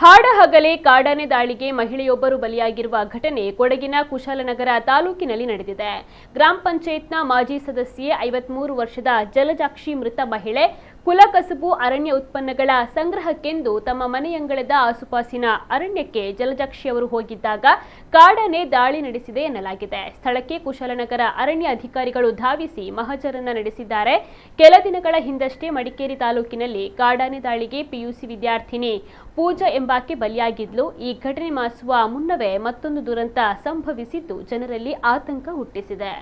ಹಾಡಹಗಲೇ ಕಾಡಾನೆ ದಾಳಿಗೆ ಮಹಿಳೆಯೊಬ್ಬರು ಬಲಿಯಾಗಿರುವ ಘಟನೆ ಕೊಡಗಿನ ಕುಶಾಲನಗರ ತಾಲೂಕಿನಲ್ಲಿ ನಡೆದಿದೆ. ಗ್ರಾಮ ಪಂಚಾಯತ್ನ ಮಾಜಿ ಸದಸ್ಯೆ 53 ವರ್ಷದ ಜಲಜಾಕ್ಷಿ ಮೃತ ಮಹಿಳೆ ಕುಲಕಸಬು ಅರಣ್ಯ ಉತ್ಪನ್ನಗಳ ಸಂಗ್ರಹಕ್ಕೆಂದು ತಮ್ಮ ಮನೆಯಂಗಳದ ಆಸುಪಾಸಿನ ಅರಣ್ಯಕ್ಕೆ ಜಲಜಾಕ್ಷಿ ಅವರು ಹೋಗಿದ್ದಾಗ ಕಾಡಾನೆ ದಾಳಿ ನಡೆಸಿದೆ ಎನ್ನಲಾಗಿದೆ. ಸ್ಥಳಕ್ಕೆ ಕುಶಾಲನಗರ ಅರಣ್ಯ ಅಧಿಕಾರಿಗಳು ಧಾವಿಸಿ ಮಹಜರನ್ನ ನಡೆಸಿದ್ದಾರೆ. ಕೆಲ ದಿನಗಳ ಹಿಂದಷ್ಟೇ ಮಡಿಕೇರಿ ತಾಲೂಕಿನಲ್ಲಿ ಕಾಡಾನೆ ದಾಳಿಗೆ ಪಿಯುಸಿ ವಿದ್ಯಾರ್ಥಿನಿ ಪೂಜಾ ಎಂಬಾಕೆ ಬಲಿಯಾಗಿದ್ಲು. ಈ ಘಟನೆ ಮಾಸುವ ಮುನ್ನವೇ ಮತ್ತೊಂದು ದುರಂತ ಸಂಭವಿಸಿದ್ದು ಜನರಲ್ಲಿ ಆತಂಕ ಹುಟ್ಟಿಸಿದೆ.